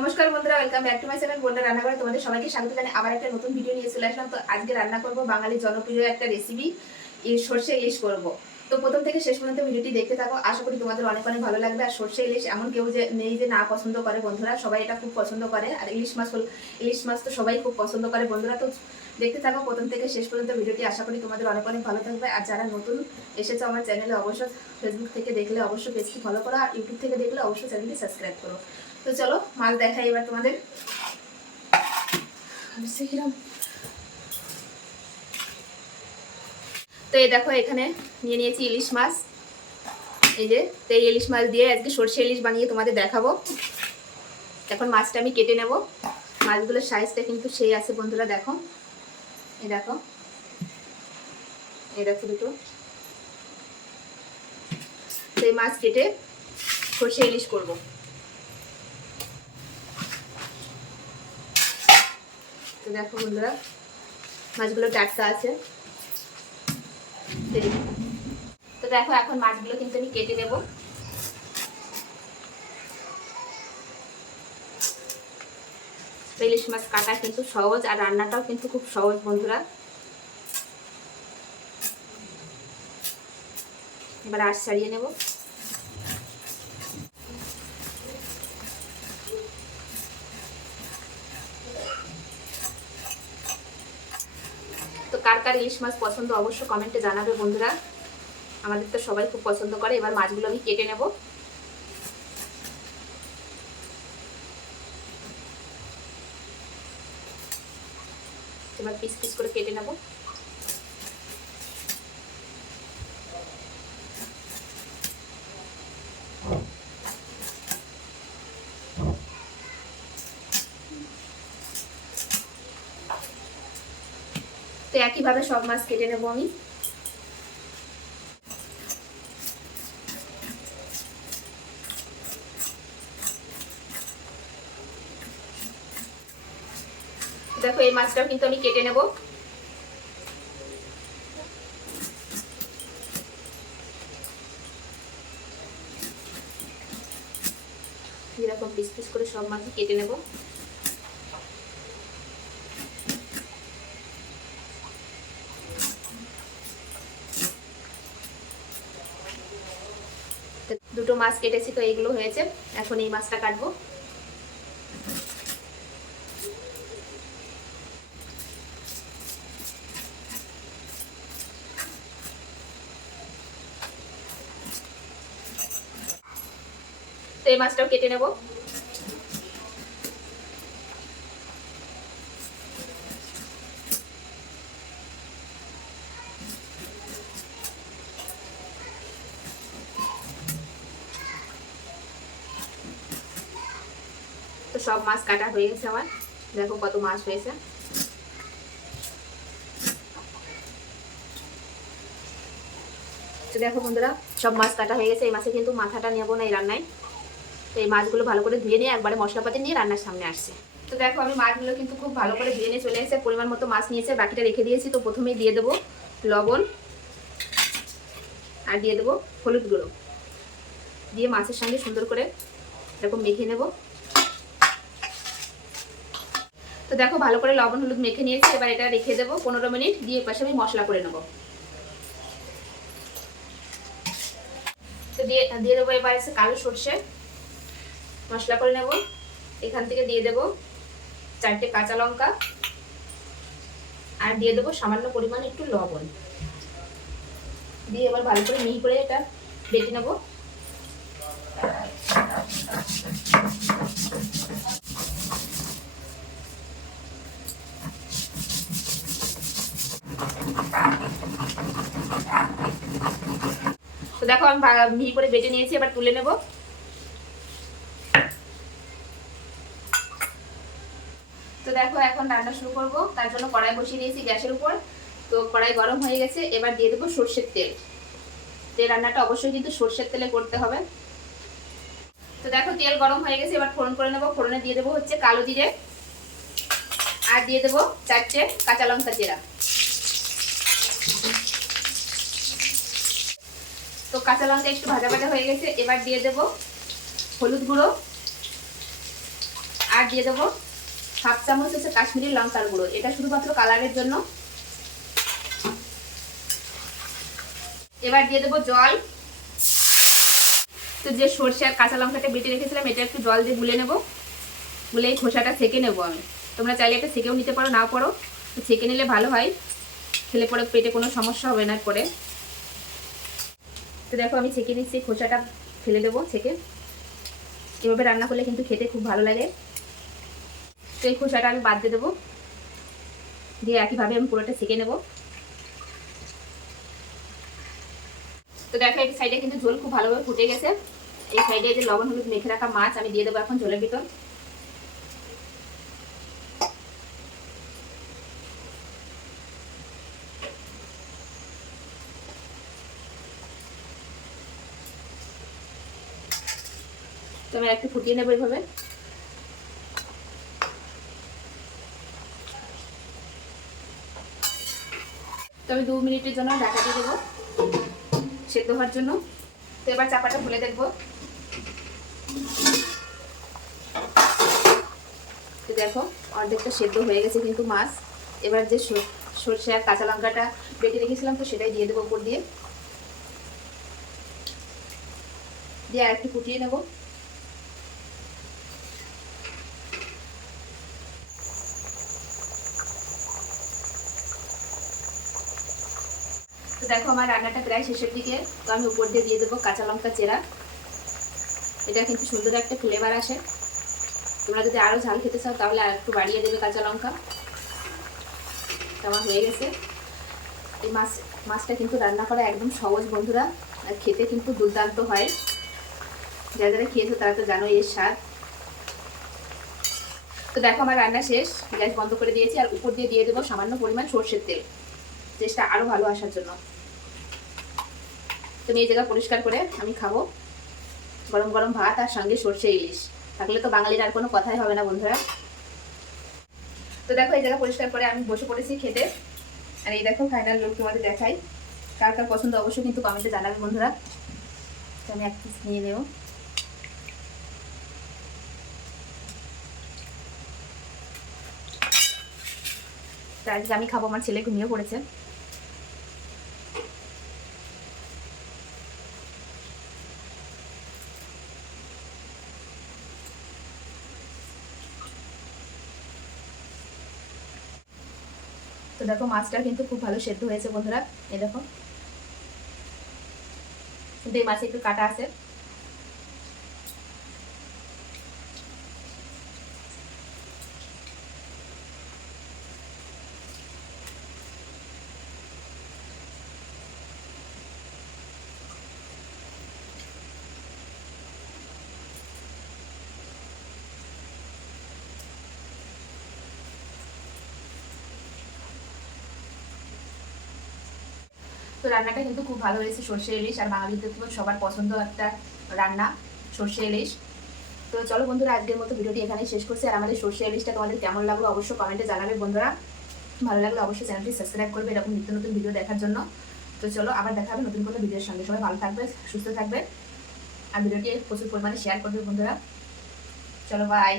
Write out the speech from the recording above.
নমস্কার বন্ধুরা welcome back to my channel বন্ধুরা রান্না করে তোমাদের সবাইকে স্বাগত জানাই। আবার একটা নতুন ভিডিও নিয়ে চলে আসলাম। তো আজকে রান্না করব বাঙালির জনপ্রিয় একটা রেসিপি সর্ষে ইলিশ করব। তো প্রথম থেকে শেষ পর্যন্ত ভিডিওটি দেখতে থাকো। আশা করি তোমাদের অনেক অনেক ভালো লাগবে। আর সর্ষে ইলিশ এমন কেউ যে নেই যে না পছন্দ করে বন্ধুরা, সবাই এটা খুব পছন্দ করে। আর ইলিশ মাছ ইলিশ মাছ তো সবাই খুব পছন্দ করে বন্ধুরা। তো দেখতে থাকো প্রথম থেকে শেষ পর্যন্ত ভিডিওটি। আশা করি তোমাদের অনেক অনেক ভালো থাকবে। আর যারা নতুন এসেছ আমার চ্যানেলে অবশ্যই ফেসবুক থেকে দেখলে অবশ্যই পেজটি ফলো করো। আর ইউটিউব থেকে দেখলে অবশ্যই চ্যানেলটি সাবস্ক্রাইব করো। তো চলো, মাছ দেখাই এবার তোমাদের। তো এই দেখো, এখানে নিয়ে নিয়েছি ইলিশ মাছ। এই যে, তো এই ইলিশ মাছ দিয়ে আজকে সর্ষে ইলিশ বানিয়ে তোমাদের দেখাবো। এখন মাছটা আমি কেটে নেব। মাছগুলোর সাইজটা কিন্তু সেই আছে বন্ধুরা, দেখো। এই দেখো। এই দেখো দুটো। এই মাছ কেটে সর্ষে ইলিশ করব। দেখো বন্ধুরা, মাছগুলো টাটকা আছে। তো দেখো এখন মাছগুলো কিন্তু আমি কেটে তো ইলিশ মাছ কাটা কিন্তু সহজ আর রান্নাটাও কিন্তু খুব সহজ বন্ধুরা। এবার আশ ছাড়িয়ে নেব। কার ইলিশ মাছ পছন্দ অবশ্যই কমেন্টে জানাবে বন্ধুরা। আমাদের তো সবাই খুব পছন্দ করে, এবার মাছগুলো আমি কেটে নেব। এবার পিস পিস করে কেটে নেব। একইভাবে সব মাছ কেটে নেব আমি। দেখো, এই মাছটাও কিন্তু আমি কেটে নেব। এরকম পিস পিস করে সব মাছই কেটে নেব দুটো মাছ কেটেছি তো এগুলো হয়েছে। এখন এই মাছটা কাটবো। তো এই মাছটাও কেটে নেব। সব মাছ কাটা হয়ে গেছে আমার। দেখো কত মাছ হয়েছে। দেখো বন্ধুরা, সব মাছ কাটা হয়ে গেছে। এই মাছে কিন্তু মাথাটা নেব না এই রান্নায়। তো এই মাছগুলো ভালো করে ধুয়ে নিয়ে একবারে মশলাপাতি নিয়ে রান্নার সামনে আসছে। তো দেখো আমি মাছগুলো কিন্তু খুব ভালো করে ধুয়ে নিয়ে চলে এসেছে পরিমাণ মতো মাছ নিয়েছে। বাকিটা রেখে দিয়েছি। তো প্রথমেই দিয়ে দেবো লবণ আর দিয়ে দেবো হলুদ গুঁড়ো। দিয়ে মাছের সঙ্গে সুন্দর করে এরকম মেখে নেব। তো দেখো, ভালো করে লবণ, হলুদ মেখে নিয়েছি। এবার এটা রেখে দেবো পনেরো মিনিট। দিয়ে পাশে আমি মশলা করে নেব। তো দিয়ে দিয়ে দেবো এবার এসে কালো সর্ষে। মশলা করে নেব। এখান থেকে দিয়ে দেব চারটে কাঁচা লঙ্কা। আর দিয়ে দেবো সামান্য পরিমাণ একটু লবণ। দিয়ে এবার ভালো করে মিহি করে এটা বেটে নেব। তো দেখো আমি মিহি করে বেটে নিয়েছি, এবার তুলে নেব। তো দেখো, এখন রান্না শুরু করব। তার জন্য কড়াই বসিয়ে দিয়েছি গ্যাসের উপর। তো কড়াই গরম হয়ে গেছে, এবার দিয়ে দেবো সর্ষের তেল। তেল রান্নাটা অবশ্যই কিন্তু সর্ষের তেলে করতে হবে। তো দেখো, তেল গরম হয়ে গেছে, এবার ফোড়ন করে নেব। ফোড়নে দিয়ে দেবো হচ্ছে কালো জিরে। আর দিয়ে দেবো চারটে কাঁচা লঙ্কা চেরা তো কাঁচা লঙ্কা একটু ভাজা ভাজা হয়ে গেছে, এবার দিয়ে দেব হলুদ গুঁড়ো। আর দিয়ে দেবো হাফ চামচ হচ্ছে কাশ্মীরি লঙ্কার গুঁড়ো, এটা শুধুমাত্র কালারের জন্য। এবার দিয়ে দেবো জল। তো যে সর্ষে আর কাঁচা লঙ্কাটা বেটে রেখেছিলাম, এটা একটু জল দিয়ে গুলে নেব। গুলে এই খোসাটা সেকে নেব আমি। তোমরা চাইলে এটা সেকেও নিতে পারো, নাও পারো। তো সেকে নিলে ভালো হয়। খেলে পরে পেটে কোনো সমস্যা হবে না পরে। তো দেখো আমি ছেঁকে নিচ্ছি, খোসাটা ফেলে দেবো ছেঁকে। এভাবে রান্না করলে কিন্তু খেতে খুব ভালো লাগে। তো এই খোসাটা আমি বাদ দিয়ে দেবো। দিয়ে একইভাবে আমি পুরোটা ছেঁকে নেব। তো দেখো, এই সাইডে কিন্তু ঝোল খুব ভালোভাবে ফুটে গেছে। এই সাইডে যে লবণ হলুদ মেখে রাখা মাছ আমি দিয়ে দেবো এখন ঝোলের ভিতর। তো আমি একটু ফুটিয়ে নেব এইভাবে। তো আমি দু মিনিটের জন্য ঢাকা দিয়ে দেবো সেদ্ধ হওয়ার জন্য। তো এবার চাপাটা খুলে দেখব। তো দেখো, অর্ধেকটা সেদ্ধ হয়ে গেছে কিন্তু মাছ। এবার যে সর- সর্ষে আর কাঁচা লঙ্কাটা বেটে রেখেছিলাম তো সেটাই দিয়ে দেবো উপর দিয়ে। দিয়ে আর একটু ফুটিয়ে নেব। তো দেখো আমার রান্নাটা প্রায় শেষের দিকে, তো আমি উপর দিয়ে দিয়ে দেবো কাঁচা লঙ্কা চেরা। এটা কিন্তু সুন্দর একটা ফ্লেভার আসে। তোমরা যদি আরও ঝাল খেতে চাও, তাহলে আর একটু বাড়িয়ে দেবে কাঁচা লঙ্কা। আমার হয়ে গেছে। এই মাছ, মাছটা কিন্তু রান্না করা একদম সহজ, বন্ধুরা। আর খেতে কিন্তু দুর্দান্ত হয়। যারা যারা খেয়েছো, তারা তো জানো এর স্বাদ। তো দেখো আমার রান্না শেষ। গ্যাস বন্ধ করে দিয়েছি। আর উপর দিয়ে দিয়ে দেবো সামান্য পরিমাণ সর্ষের তেল। টেস্টটা আরও ভালো আসার জন্য। তুমি এই জায়গা পরিষ্কার করে আমি খাব। গরম গরম ভাত আর সঙ্গে সর্ষে ইলিশ। থাকলে তো বাঙালির আর কোনো কথাই হবে না, বন্ধুরা। তো দেখো, এই জায়গা পরিষ্কার করে আমি বসে পড়েছি খেতে। আর এই দেখো ফাইনাল লুক তোমাদের দেখাই। কার কার পছন্দ অবশ্যই কিন্তু কমেন্টে জানাবে, বন্ধুরা। তো আমি এক পিস নিয়ে নেব। আজকে আমি খাব, আমার ছেলে ঘুমিয়ে পড়েছে। তো দেখো মাছটা কিন্তু খুব ভালো সেদ্ধ হয়েছে বন্ধুরা। এই দেখো। কিন্তু এই মাছে একটু কাটা আছে। তো রান্নাটা কিন্তু খুব ভালো হয়েছে, সর্ষে ইলিশ আর বাঙালিদের তো সবার পছন্দ একটা রান্না, সর্ষে ইলিশ। তো চলো বন্ধুরা, আজকের মতো ভিডিওটি এখানেই শেষ করছি। আর আমাদের সর্ষে ইলিশটা তোমাদের কেমন লাগল অবশ্যই কমেন্টে জানাবে বন্ধুরা। ভালো লাগলে অবশ্যই চ্যানেলটি সাবস্ক্রাইব করবে এরকম নিত্য নতুন ভিডিও দেখার জন্য। তো চলো, আবার দেখা হবে নতুন কোনো ভিডিওর সঙ্গে। সবাই ভালো থাকবে, সুস্থ থাকবে। আর ভিডিওটি প্রচুর পরিমাণে শেয়ার করবে বন্ধুরা। চলো বাই